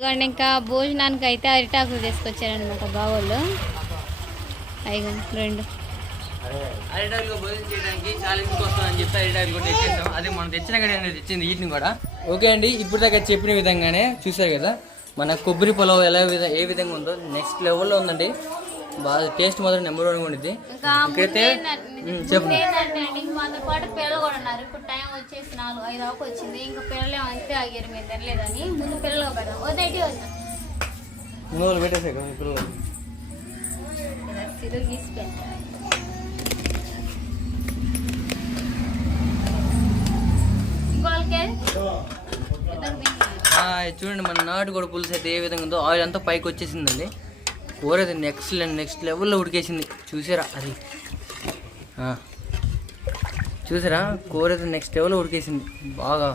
ఇదిగోండి ఇంకా భోజనానికి అయితే అరిటాకులు తీసుకొచ్చారనమాట బావోళ్ళు. అయిగా రెండు. అరిటాకులు భోజనం చేయడానికి ఛాలెంజ్ కోసం అని చెప్పి అరిటాకులు కూడా తెచ్చేసాం. అది మనం తెచ్చిన తెచ్చింది? వీటిని కూడా. ఓకే అండి ఇప్పుడు దాకా చెప్పిన విధంగానే చూసారు కదా. మన కొబ్బరి పొలం ఎలా విధ- ఏ విధంగా ఉందో నెక్స్ట్ లెవెల్లో ఉందండి. బాగా టేస్ట్ మాత్రం నెంబర్ వన్ ఉండిద్ది. ఇంకా ఇక్కడైతే చెప్పు. పాటు పిల్లలు కూడా ఉన్నారు. ఇప్పుడు టైం వచ్చేసి నాలుగు ఐదు ఆకు వచ్చింది. ఇంకా పిల్లలు అంతే ఆగారు మీరు తినలేదని. ముందు పిల్లలు పెడదాం వద్దాం. కదా గీసి పెట్టాలి చూడండి మన నాటుకోడి పులుసు అయితే ఏ విధంగా ఉందో. ఆయిల్ అంతా పైకి వచ్చేసిందండి. కూర అది నెక్స్ట్ నెక్స్ట్ లెవెల్లో ఉడికేసింది. చూసారా? అది చూసారా? కూర అది నెక్స్ట్ లెవెల్లో ఉడికేసింది. బాగా.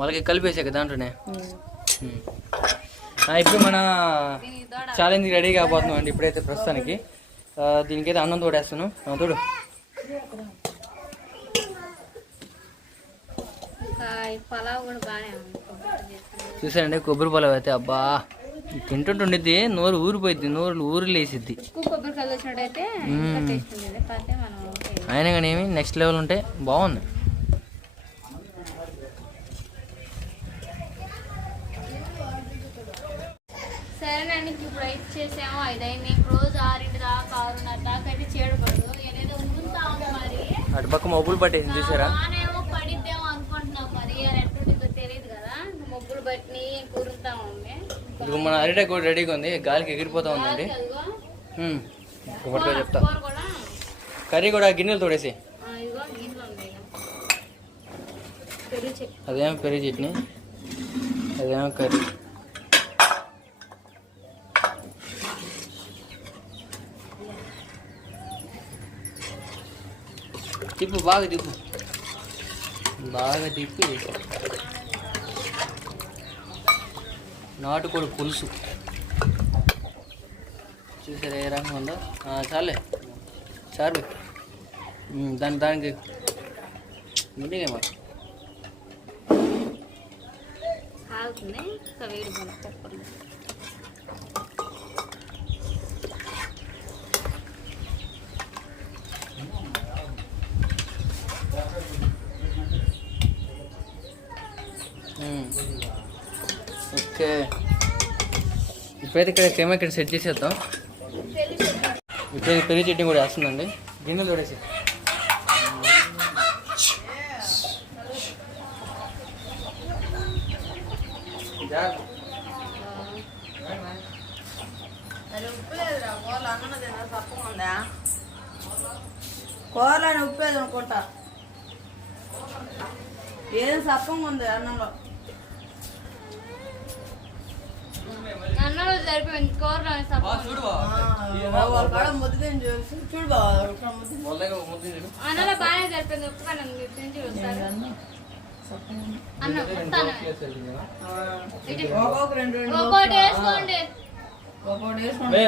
వాళ్ళకి కలిపేసాక దాంట్లోనే? ఇప్పుడు మన ఛాలెంజ్ రెడీ కాబోతున్నాం అండి ఇప్పుడైతే ప్రస్తుతానికి. దీనికైతే అన్నం తోడేస్తాను. ఆ, తోడు ఇంకా ఈ పలావ్ కూడా బాగానే ఉంది కొబ్బరితో చేసింది. చూసారండి కొబ్బరి పొలం అయితే అబ్బా తింటుంటుండిద్ది నోరు ఊరిపోయిద్ది నోరు ఊరు లేసిద్ది. అయినా కానీ ఏమి నెక్స్ట్ లెవెల్ ఉంటే బాగుంది. సరేనండి ఇప్పుడు అయితే చేసాము ఐదు అయింది ఇంక రోజు ఆరింటి దాకా ఆరున్నర దాకా అయితే మరి. అటుపక్క మబ్బులు పట్టేసింది చూసారా? ఇదిగో మన అరిటాకు కూడా రెడీగా ఉంది. గాలికి ఎగిరిపోతా ఉందండి. ఉమ్, ఒకటిగా చెప్తా. కూర కూడా. కర్రీ కూడా గిన్నెలు తోడేసి. ఆ, ఇదిగో గిన్నెలు ఉంది పెరుగు చెక్ అదేమో పెరుగు చట్నీ. అదేమో కర్రీ. తిప్పు బాగా తిప్పు. బాగా తిప్పి. నాటుకోడి పులుసు చూసారా ఏ రంగం ఉందో ఆ, చాలే చాలు ఉమ్, దాని దానికి ముందుకేమో కాగుతుంది ఇంకా వేడి కుక్కర్లో మ్మ్. ఓకే. ఇప్పుడైతే ఇక్కడ సేమ ఇక్కడ సెట్ చేసేద్దాం. ఇప్పుడైతే పెరుగు చట్నీ కూడా వేస్తుందండి గిన్నెలు తోడేసి. ఉప్పు లేదు అనుకుంటా ఏం సప్పంగా ఉంది అన్నంలో అన్నంలో సరిపోయింది కూరలో సప్ప వాళ్ళ కాడ ముద్దు తిని చూసి చూడు బావ ఇక్కడ ముద్దు అన్నంలో బాగానే సరిపోయింది ఉప్పు కానీ ఉంది తిని ఒకసారి అన్నం? వస్తాను. ఒక్కొక్క రెండు రెండు ఒక్కోటి వేసుకోండి.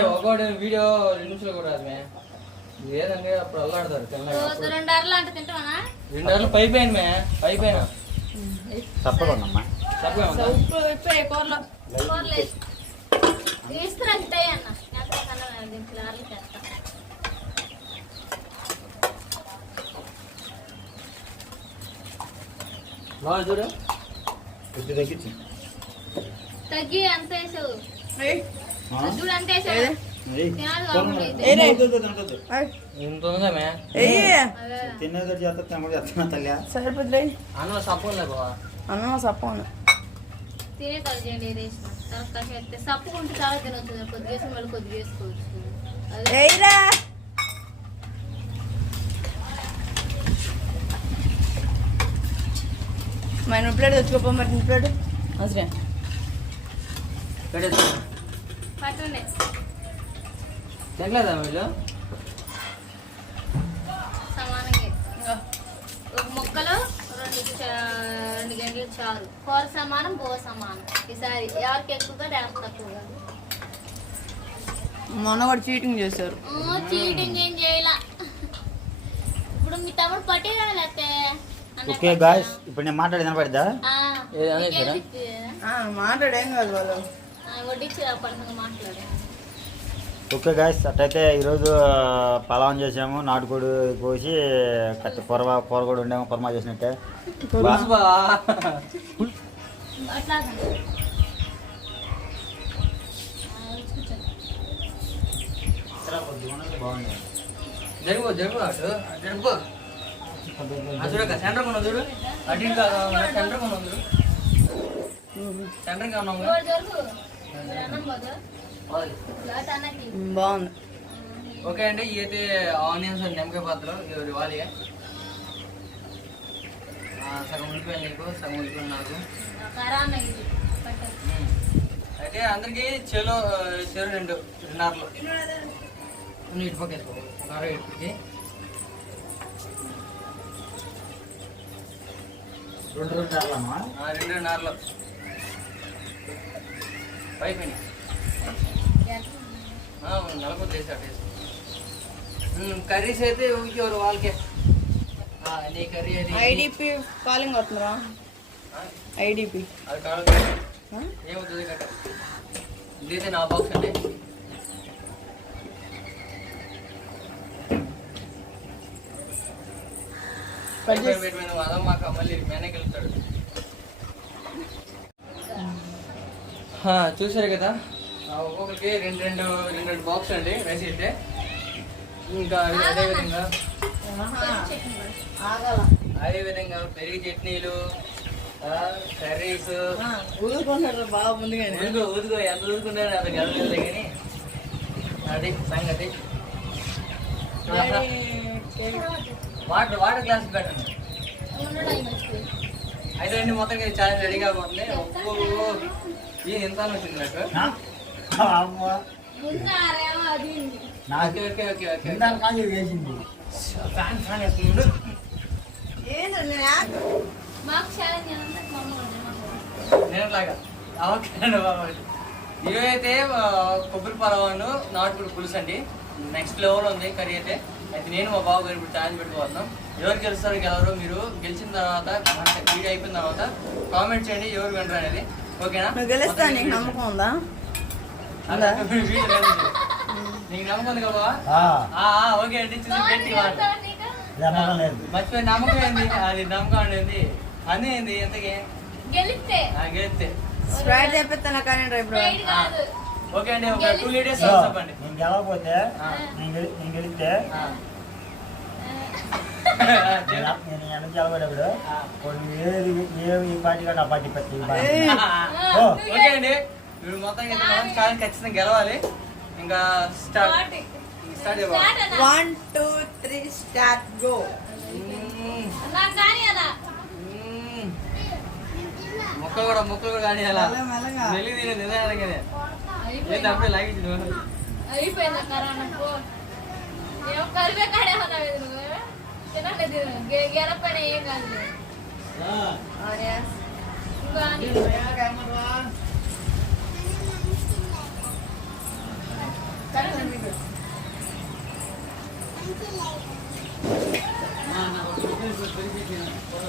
ఒక్కొక్కటి వీడియో రెండు నిమిషాలు కూడా ఏదంటే అప్పుడు అల్లాడతారు తెల్లగా. రోజు రెండు అరలు అంటే తింటామా రెండు అరలు పై పైన మే పై పైన. తప్పకుండా కూరలో కూరలు చూడు కొద్ది తగ్గించి తగ్గి ఎంత వేసావు. చూడు ఎంత వేసావు? తినేదో చేస్తా తల్లి. అన్నం బావా. అన్నం సప్పం తినే కాదు చేయండి ఏది వేసిన తర్వాత కాసేపు ఎత్తే సప్పుకుంటే చాలా తినొచ్చు కొద్దిగా వేసి మళ్ళీ కొద్దిగా వేసుకోవచ్చు అదే. ఏయిరా మన ప్లేట్ తెచ్చుకోపో మరి నీ ప్లేట్ పట్టండి తినలేదా మీరు చారు కూర సమానం బో సమానం. ఈసారి ఎవరికి ఎక్కువగా డ్యాన్స్ తక్కువగా మొన్న కూడా చీటింగ్ చేశారు. చీటింగ్ ఏం చేయాల. ఇప్పుడు మీ తమ్ముడు లేకపోతే అన్నయ్య ఓకే గాయస్ ఇప్పుడు నేను? దిక్కు? ఆ, మాట్లాడేం కాదు వాళ్ళు. ఆ, వడ్డించి పడుతుంది మాట్లాడు. ఓకే గాయస్ అట్టయితే ఈరోజు పలావం చేసాము. నాటుకోడి కోసి కత్తి కూర కూర కూడా ఉండేమో కుర్మా చేసినట్టే. జరుగు జరుగు అటు. జరుగు. చూడక సెంటర్ కొన్నావు చూడు. అటు ఇంకా సెంటర్ కొన్నావు చూడు. సెంటర్ కొన్నావు బాగుంది. ఓకే అండి ఈ అయితే ఆనియన్స్ అండ్ నిమ్మకాయ పాత్రలు ఇవి ఇవ్వాలి సగం ఉల్లిపాయలు నీకు సగం ఉల్లిపాయలు నాకు. అయితే అందరికి చెలో చెరు రెండు రెండున్నరలు. నువ్వు ఇటు పక్క వేసుకో నర ఇటుకి రెండు రెండు అల్లమా ఆ, రెండు రెండున్నరలు. పైపోయినాయి వేసి ఉమ్, కర్రీస్ అయితే ఊరికి ఎవరు వాళ్ళకే. నీ కర్రీ అది ఐడిపి కాలింగ్ వస్తుందిరా ఆ, ఐడిపి. అది కాదు ఏమవుతుంది కట్ట ఇదైతే నా బాక్స్ అండి. చేసి- చూసారు కదా? ఒక్కొక్కరికి రెండు రెండు రెండు రెండు బాక్స్ అండి రైస్ అయితే. ఇంకా అదే విధంగా చట్నీ కూడా. ఆగల. అదే విధంగా పెరిగి చట్నీలు ఆ, కర్రీస్. ఊరుకుంటాడు బాగా ముందుగానే. ఊదుకో ఊదుకో ఎంత ఊదుకుంటారో అంత గెలలేదు కానీ. అది సంగతి. వాటర్ వాటర్ గ్లాస్ పెట్టండి. అయితే అండి మొత్తం ఛాలెంజ్ రెడీ కాబోతుంది ఒక్కో ఎంత అని వచ్చింది నాకు? వేసింది ఇవైతే కొబ్బరి పరవాను నాటుకుడు పులుసు అండి. నెక్స్ట్ లెవెల్ ఉంది కర్రీ అయితే. అయితే నేను మా బాబు గారు ఇప్పుడు ఛాలెంజ్ పెట్టుకోతున్నాం ఎవరు గెలుస్తారు గెలవరు మీరు గెలిచిన తర్వాత అంటే వీడియో అయిపోయిన తర్వాత కామెంట్ చేయండి ఎవరు వినరు అనేది. ఓకేనా? నువ్వు గెలుస్తా నీకు నమ్మకం ఉందా. నీకు నమ్మకం ఉంది కదా ఆ, ఆ, ఆ, ఓకే అండి చూసి లేదు. మర్చిపోయి నమ్మకం ఏంది? అది నమ్మకం అనేది. అన్నీ ఏంది? ఎంతకి? గెలిస్తే. గెలిస్తే. స్ప్రైట్ తెప్పిస్తాను కానీ ఇప్పుడు ఓకే అండి ఒక టూ లీటర్స్ చెప్పండి. నేను గెలవకపోతే. నేను గెలి- నేను గెలిస్తే ఆ. నేను వెనక గెలబడేప్పుడు కొన్ని ఏది ఏ ఈ పార్టీ కంటే ఆ పార్టీ పట్టి ఓకే అండి. ఇప్పుడు మొత్తం ఛాలెంజ్ ఖచ్చితంగా గెలవాలి. ఇంకా start. Start. One two three start go. మొక్కలు కూడా మొక్కలు కూడా కానీ అలా. తినే నిదానంగానే. ఏంటి అయిపోయింది అప్పుడే లాగించు కరివే కాడేమన్నా గెలపని ఏం కాదు. ఇంకా అని. ఎందుకోరా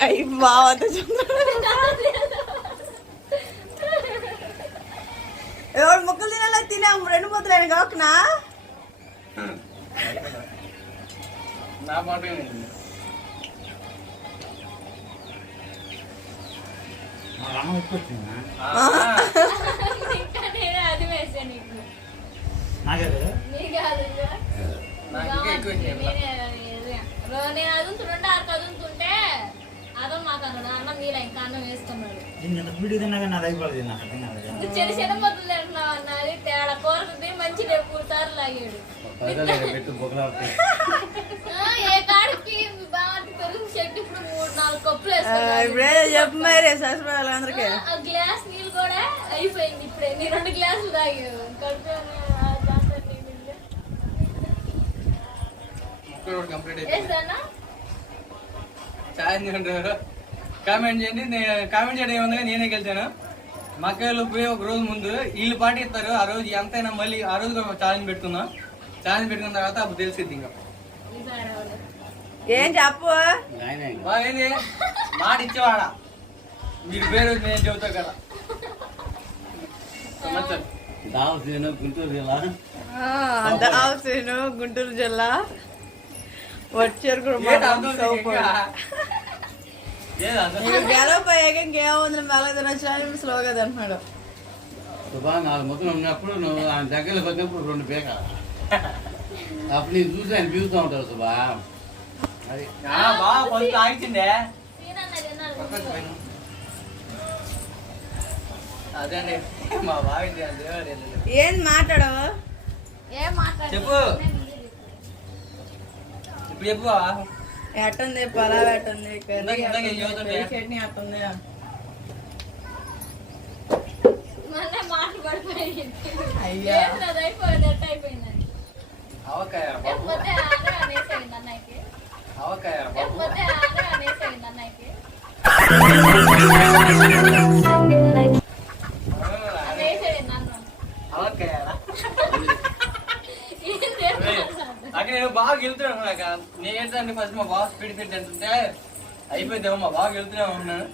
అయ్యి బావతో ఎవరు ముక్కలు తినాలా తినాము రెండు ముద్దలు కాకునా? నా మాట మా అమ్మ ఎక్కువ వచ్చిందా ఇంకా నేనే అది వేసా నీకు నాకే నీ కాదు ఇక. నాకు ఇంకా ఎక్కువ వచ్చింది. నేనే ఇది. రో- నేను అదుంటుంటే ఆకు అదుంటుంటే అదో మాకు అన్నాడు అన్నం నీళ్ళ ఇంకా అన్నం వేసుకున్నాడు నేను ఎంత పీడి తిన్నా కానీ నాది అయిపోలేదు నాకు అర్థం కాలేదు చిన్న చిన్న మొదలు తింటున్నావు అన్నది తేడా కూరది మంచి రేపు లాగాడు. ఏ కాడికి? పెరుగు చెట్టు ఇప్పుడు మూడు నాలుగు కప్పులు ఇప్పుడే చెప్పు మరి సరస్వరాలు అందరికీ. ఆ గ్లాస్ నీళ్ళు కూడా అయిపోయింది ఇప్పుడే. నీ రెండు గ్లాసులు తాగావు. కడుపు కంప్లీట్ అయిపోయింది. అంటారు? కామెంట్ చేయండి. నేను కామెంట్ చేయడం ఏమన్నా నేనే గెలిచాను. మక్కలు పోయి ఒక రోజు ముందు వీళ్ళు పార్టీ ఇస్తారు. ఆ రోజు ఎంతైనా మళ్ళీ ఆ రోజు ఛాలెంజ్ పెట్టుకుందాం. ఛాలెంజ్ పెట్టుకున్న తర్వాత అప్పుడు తెలిసింది ఇంకా? ఏం చెప్పు? మాట ఇచ్చేవాడా? మీరు పేరు నేను చెబుతా కదా. దావసేను గుంటూరు జిల్లా. దావసేను గుంటూరు జిల్లా. వచ్చారు కూడా గెలవపోయాక ఇంకేముంది మెల్లగా తినొచ్చు స్లోగా తింటున్నాడు. సుభా నాలుగు ముద్దలు ఉన్నప్పుడు నువ్వు ఆయన దగ్గర పడినప్పుడు రెండు పేక అప్పుడు నేను చూసి ఆయన పీగుతూ ఉంటారు సుభా. అది ఆగించిందే ఏం మాట్లాడు? చెప్పు. ఇప్పుడు చెప్పు ఎట్టుంది పలావ్ ఎట్టుంది కర్రీ చట్నీ ఎట్టుంది మళ్ళీ బాగా వెళ్తున్నాను నాకు నేను ఏంటంటే ఫస్ట్ మా బాగా స్పీడ్ ఫిట్ అంటుంటే అయిపోయిందేమో మా బాగా వెళ్తూనే ఉన్నాను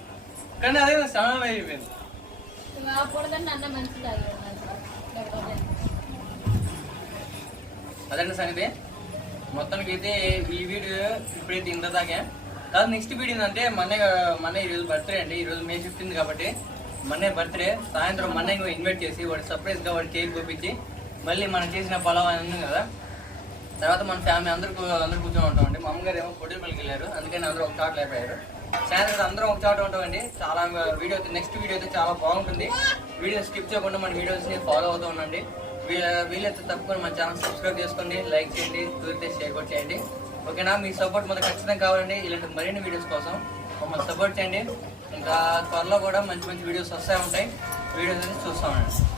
కానీ అదే నా సమయం అయిపోయింది. అన్న అదండి సంగతి? మొత్తానికి అయితే ఈ వీడియో ఇప్పుడైతే ఇంత దాకా. కాదు నెక్స్ట్ వీడియో ఏంటంటే మన మన ఈరోజు బర్త్డే అండి. ఈరోజు మే ఫిఫ్టీన్త్ కాబట్టి మన బర్త్డే సాయంత్రం మన ఇన్వైట్ చేసి వాడు సర్ప్రైజ్గా వాడు కేక్ పంపించి మళ్ళీ మనం చేసిన పొలం అని ఉంది కదా. తర్వాత మన ఫ్యామిలీ అందరూ అందరూ కూర్చొని ఉంటామండి. మా అమ్మగారు ఏమో పొడి పల్లికి వెళ్ళారు. అందుకని అందరూ ఒక చోట లేకపోయారు సాయంత్రం అందరం ఒక చోట ఉంటామండి. చాలా వీడియో అయితే నెక్స్ట్ వీడియో అయితే చాలా బాగుంటుంది. వీడియో స్కిప్ చేయకుండా మన వీడియోస్ని ఫాలో అవుతూ ఉండండి. వీ- వీలైతే తప్పకుండా మన ఛానల్ సబ్స్క్రైబ్ చేసుకోండి. లైక్ చేయండి. కుదిరితే షేర్ కూడా చేయండి. ఓకేనా? మీ సపోర్ట్ మనకు ఖచ్చితంగా కావాలండి. ఇలాంటి మరిన్ని వీడియోస్ కోసం మమ్మల్ని సపోర్ట్ చేయండి. ఇంకా త్వరలో కూడా మంచి మంచి వీడియోస్ వస్తూ ఉంటాయి. వీడియోస్ అనేది చూస్తూ ఉండండి